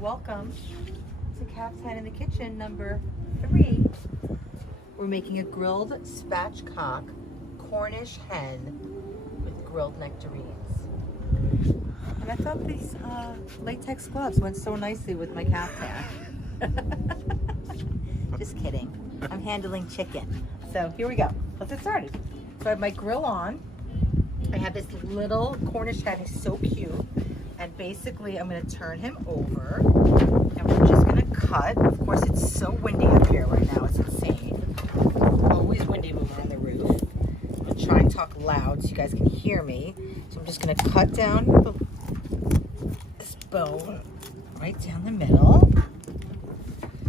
Welcome to Kaftan in the Kitchen number 3. We're making a grilled spatchcock Cornish hen with grilled nectarines. And I thought these latex gloves went so nicely with my Kaftan. Just kidding. I'm handling chicken. So here we go. Let's get started. So I have my grill on. I have this little Cornish hen. He's so cute. And basically, I'm going to turn him over, and we're just going to cut. Of course, it's so windy up here right now. It's insane. Always windy when we're on the roof. I'm going to try and talk loud so you guys can hear me. So I'm just going to cut down this bone right down the middle.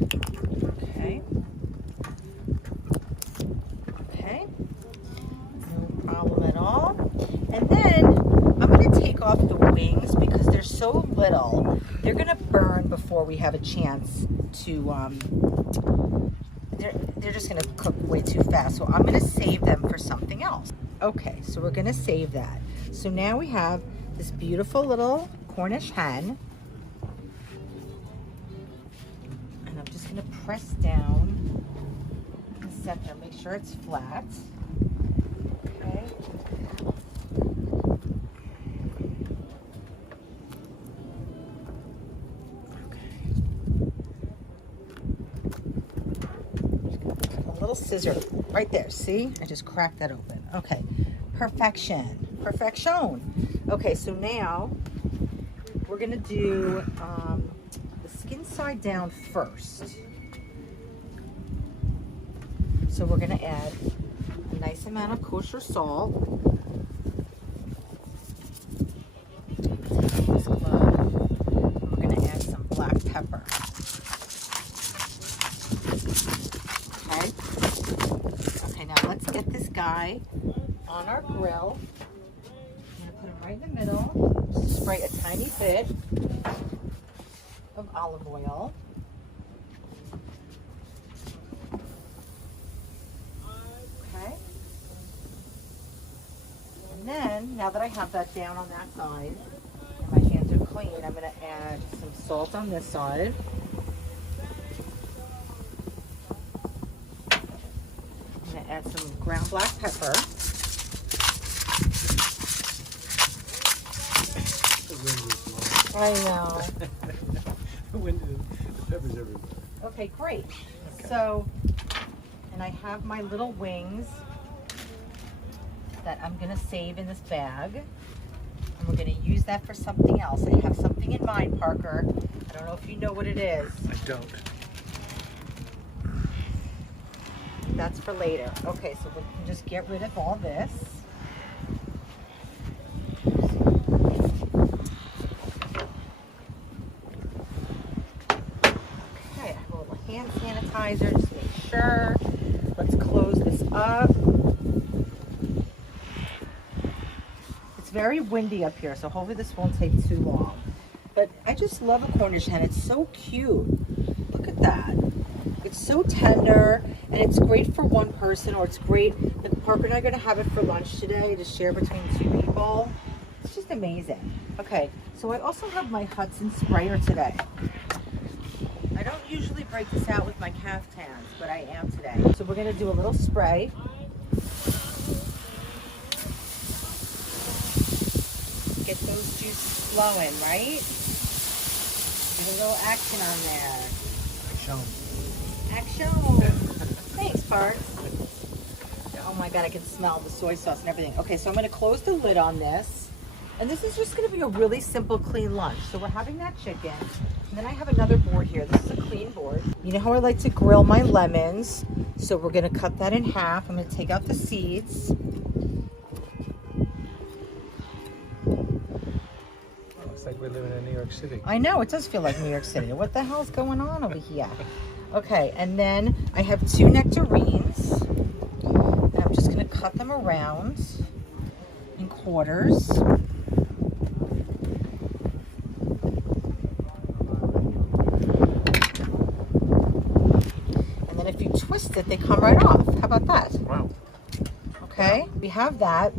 Okay. Okay. No problem at all. And then I'm going to take off the wings because they're so little. They're going to burn before we have a chance to, they're just going to cook way too fast. So I'm going to save them for something else. Okay, so we're going to save that. So now we have this beautiful little Cornish hen. And I'm just going to press down the center, make sure it's flat. Okay. Scissor right there. See, I just cracked that open. Okay, perfection. Okay, so now we're gonna do the skin side down first. So we're gonna add a nice amount of kosher salt. This glove. We're gonna add some black pepper. Okay. Okay, now let's get this guy on our grill. I'm gonna put him right in the middle. Just spray a tiny bit of olive oil. Okay. And then, now that I have that down on that side, and my hands are clean, I'm gonna add some salt on this side. Add some ground black pepper. I know. The pepper's everywhere. Okay, great. Okay. So, and I have my little wings that I'm going to save in this bag. And we're going to use that for something else. I have something in mind, Parker. I don't know if you know what it is. I don't. That's for later. Okay, so we can just get rid of all this. Okay, I have a little hand sanitizer just to make sure. Let's close this up. It's very windy up here, so hopefully this won't take too long. But I just love a Cornish hen. It's so cute. Look at that. It's so tender, and it's great for one person, or it's great. Like Parker and I are going to have it for lunch today to share between 2 people. It's just amazing. Okay, so I also have my Hudson sprayer today. I don't usually break this out with my Kaftans, but I am today. So we're going to do a little spray. Get those juices flowing, right? Get a little action on there. Action. Thanks, Parks. Oh my God, I can smell the soy sauce and everything. Okay, so I'm going to close the lid on this. And this is just going to be a really simple, clean lunch. So we're having that chicken. And then I have another board here. This is a clean board. You know how I like to grill my lemons. So we're going to cut that in half. I'm going to take out the seeds. Looks like we're living in New York City. I know, it does feel like New York City. What the hell's going on over here? Okay, and then I have 2 nectarines. And I'm just going to cut them around in quarters. And then if you twist it, they come right off. How about that? Wow. Okay, we have that.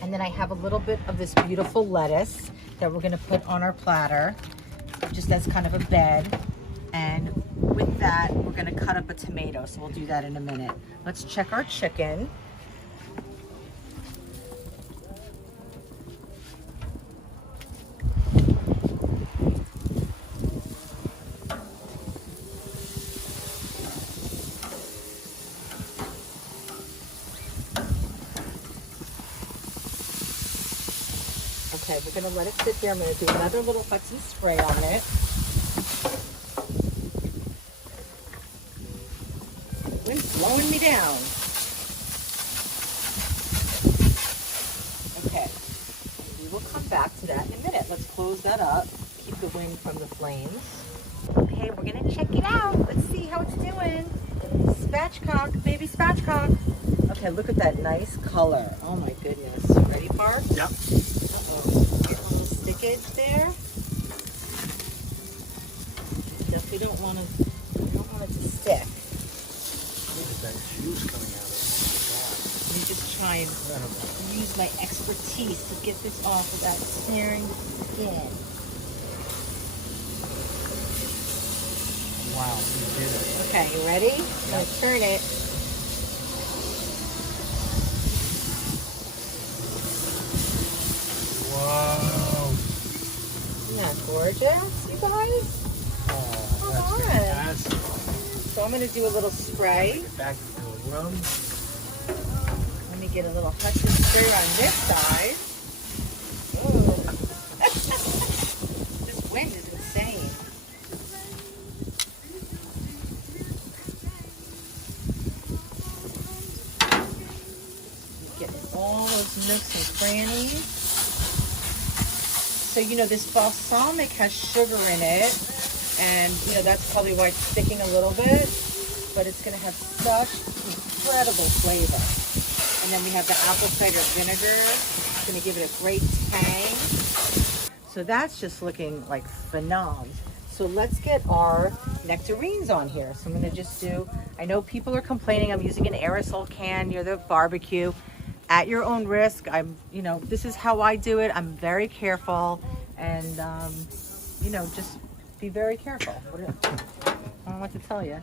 And then I have a little bit of this beautiful lettuce that we're going to put on our platter. have just as kind of a bed. And with that, we're gonna cut up a tomato, so we'll do that in a minute. Let's check our chicken. Okay, we're gonna let it sit here. I'm gonna do another little Hudson spray on it. Wind's blowing me down. Okay, we will come back to that in a minute. Let's close that up. Keep the wind from the flames. Okay, we're gonna check it out. Let's see how it's doing. Spatchcock, baby spatchcock. Okay, look at that nice color. Oh my goodness. Ready, Park? Yep. Get a little stickage there. Definitely don't want it to stick. Look at that juice coming out of it. Let me just try and use my expertise to get this off without tearing the skin. Wow, you did it. Okay, you ready? I'm gonna turn it. Whoa. Isn't that gorgeous, you guys? Oh, that's on. fantastic. So I'm gonna do a little spray. Back to the room. Let me get a little Hudson spray on this side. Ooh. This wind is insane. Get all those nooks and crannies. So, you know, this balsamic has sugar in it, and, you know, that's probably why it's sticking a little bit, but it's going to have such incredible flavor. And then we have the apple cider vinegar. It's going to give it a great tang. So that's just looking like phenomenal. So let's get our nectarines on here. So I'm going to just do, I know people are complaining I'm using an aerosol can near the barbecue. At your own risk. I'm, you know, this is how I do it. I'm very careful, and you know, just be very careful. I don't know what to tell you.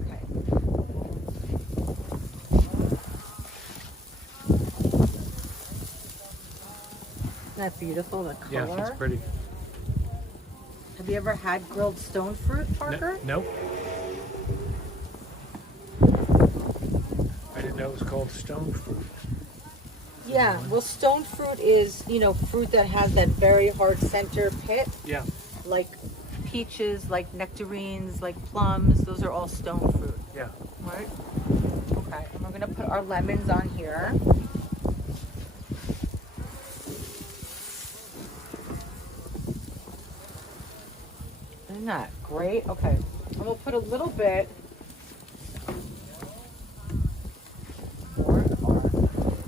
Okay. Isn't that beautiful? The color. Yeah, it's pretty. Have you ever had grilled stone fruit, Parker? Nope. I didn't know it was called stone fruit. Yeah, well, stone fruit is, you know, fruit that has that very hard center pit. Yeah. Like peaches, like nectarines, like plums. Those are all stone fruit. Yeah. Right? Okay, and we're going to put our lemons on here. Isn't that great? Okay, and we'll put a little bit more of our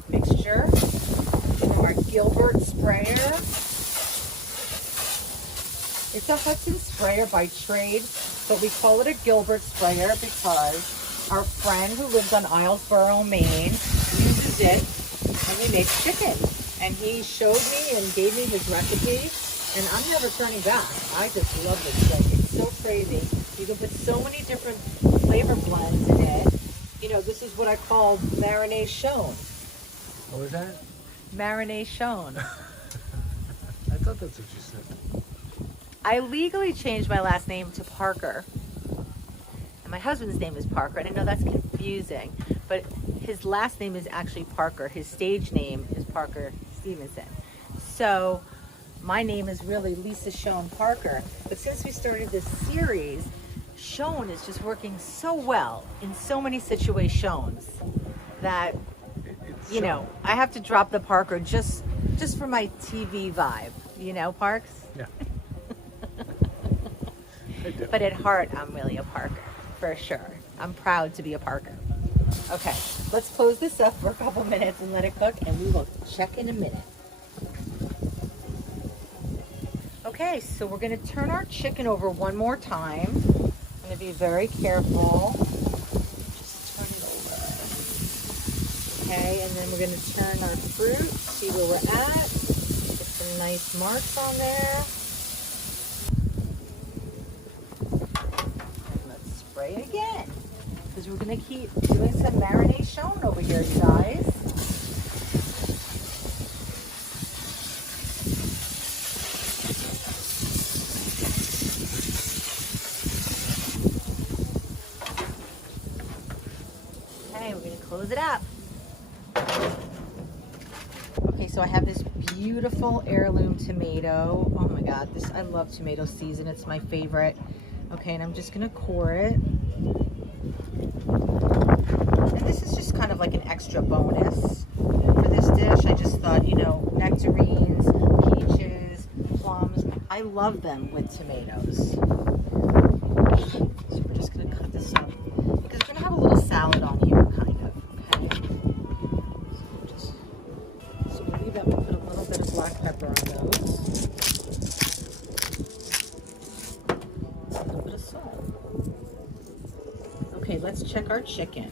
mixture from our Gilbert sprayer. It's a Hudson sprayer by trade, but we call it a Gilbert sprayer because our friend who lives on Islesboro, Maine, uses it and he makes chicken. And he showed me and gave me his recipe, and I'm never turning back. I just love this thing. It's so crazy. You can put so many different flavor blends in it. You know, this is what I call marination. What was that? Marination. I thought that's what you said. I legally changed my last name to Parker. And my husband's name is Parker. And I know that's confusing, but his last name is actually Parker. His stage name is Parker Stevenson. So my name is really Lisa Schoen Parker. But since we started this series, Schoen is just working so well in so many situations that, you know, I have to drop the Parker just for my TV vibe. You know, Parks? Yeah. But at heart, I'm really a Parker, for sure. I'm proud to be a Parker. Okay, let's close this up for a couple minutes and let it cook, and we will check in a minute. Okay, so we're gonna turn our chicken over one more time. I'm gonna be very careful. Just turn it over. Okay, and then we're gonna turn our fruit, see where we're at. Get some nice marks on there. And let's spray it again. Because we're going to keep doing some marination over here, you guys. Okay, we're going to close it up. Okay, so I have this beautiful heirloom tomato. Oh my God, I love tomato season. It's my favorite. Okay, and I'm just going to core it. And this is just kind of like an extra bonus for this dish. I just thought, you know, nectarines, peaches, plums, I love them with tomatoes. So we're just going to cut this up because we're going to have a little salad on here, kind of. Okay. So maybe that will put a little bit of black pepper on those. A little bit of salt. Okay, let's check our chicken.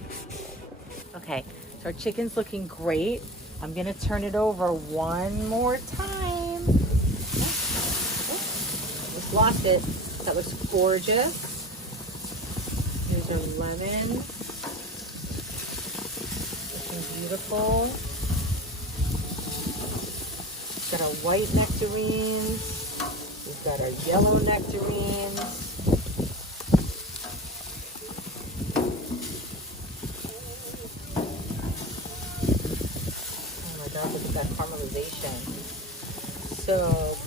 Okay, so our chicken's looking great. I'm gonna turn it over one more time. Just lost it. That looks gorgeous. Here's our lemon. Looking beautiful. We've got our white nectarines. We've got our yellow nectarines. Look at that caramelization. So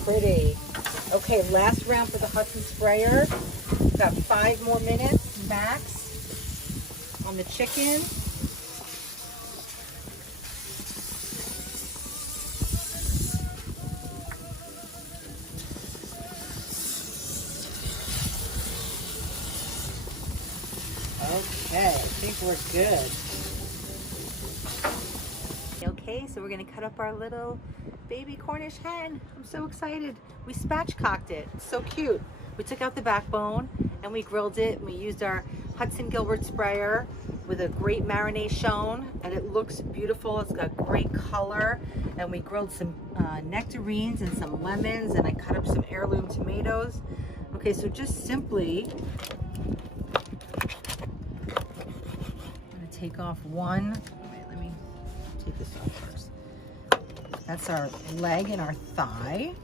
pretty. Okay, last round for the Hudson sprayer. Got 5 more minutes max on the chicken. Okay, I think we're good. Okay, so we're gonna cut up our little baby Cornish hen. I'm so excited. We spatchcocked it. It's so cute. We took out the backbone and we grilled it. We used our Hudson Gilbert sprayer with a great marination, and it looks beautiful. It's got great color. And we grilled some nectarines and some lemons, and I cut up some heirloom tomatoes. Okay, so just simply, I'm gonna take off one. Take this off first. That's our leg and our thigh.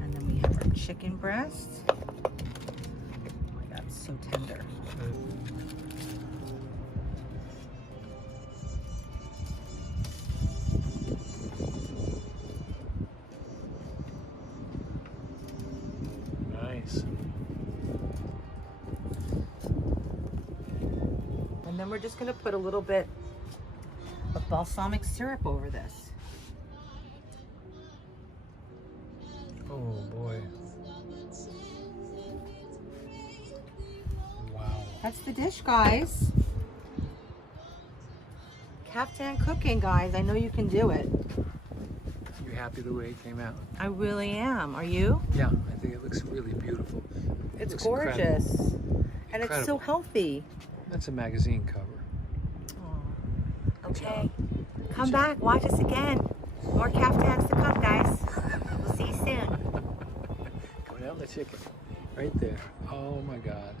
And then we have our chicken breast. Oh my God, it's so tender. Nice. And then we're just gonna put a little bit of balsamic syrup over this. Oh boy. Wow. That's the dish, guys. Kaftan cooking, guys. I know you can do it. You happy the way it came out? I really am. Are you? Yeah, I think it looks really beautiful. It's looks gorgeous. incredible. And it's so healthy. That's a magazine cover. Okay, come back, watch us again. More Kaftans to come, guys. We'll see you soon. Coming out the chicken, right there. Oh my God.